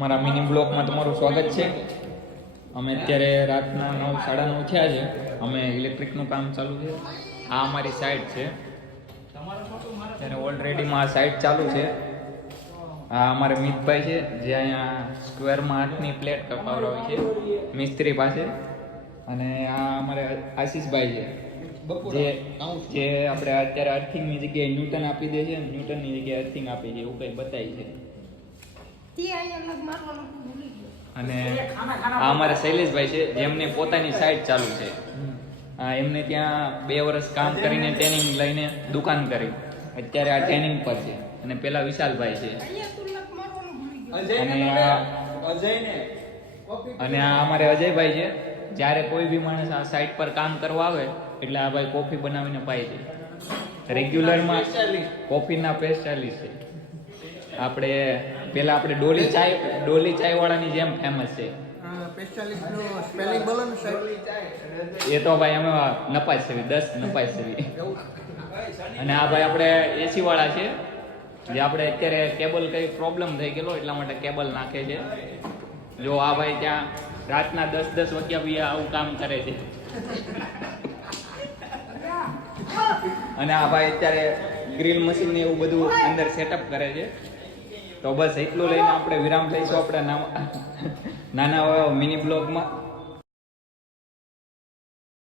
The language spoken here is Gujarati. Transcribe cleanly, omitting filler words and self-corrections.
મારા મિની બ્લોગમાં તમારું સ્વાગત છે. અમે અત્યારે રાતના 9 સાડા 9 થયા છે. અમે ઇલેક્ટ્રિકનું કામ ચાલુ છે. આ અમારી સાઇટ છે. ત્યારે ઓલરેડીમાં આ સાઇટ ચાલુ છે. આ અમારે મિતભાઈ છે જે અહીંયા સ્ક્વેરમાં 8ની પ્લેટ કપાવડાવે છે મિસ્ત્રી પાસે. અને આ અમારે આશીષભાઈ છે જે આપણે અત્યારે અર્થિંગની જગ્યાએ ન્યૂટન આપી દે છે, ન્યૂટનની જગ્યાએ અર્થિંગ આપી છે એવું કંઈ બતાવી છે. અને આ અમારા શૈલેષભાઈ છે જેમને પોતાની સાઇટ ચાલુ છે. એમને ત્યાં 2 વર્ષ કામ કરીને ટ્રેનિંગ લઈને દુકાન કરી, અત્યારે આ ટ્રેનિંગ પર છે. અને પેલા વિશાલભાઈ છે. અને આ અમારે અજયભાઈ છે. જ્યારે કોઈ બી માણસ આ સાઇટ પર કામ કરવા આવે એટલે આ ભાઈ કોફી બનાવીને પાય છે. રેગ્યુલરમાં કોફીના સ્પેશિયાલિસ્ટ છે. આપણે પેલા આપણે ડોલી ચાય વાળાની જેમ ફેમસ છે. એ તો ભાઈ અમે નપાસ છે 10 નપાસ છે. અને આ ભાઈ આપણે એસી વાળા છે જે આપણે અત્યારે કેબલ કઈ પ્રોબ્લેમ થઈ ગયેલો એટલા માટે કેબલ નાખે છે. જો આ ભાઈ ત્યાં રાતના 10 વાગ્યા બી આવું કામ કરે છે. અને આ ભાઈ અત્યારે ગ્રીલ મશીન ને એવું બધું અંદર સેટઅપ કરે છે. તો બસ એટલું લઈને આપણે વિરામ લઈશું આપણે નાના મિની બ્લોગમાં.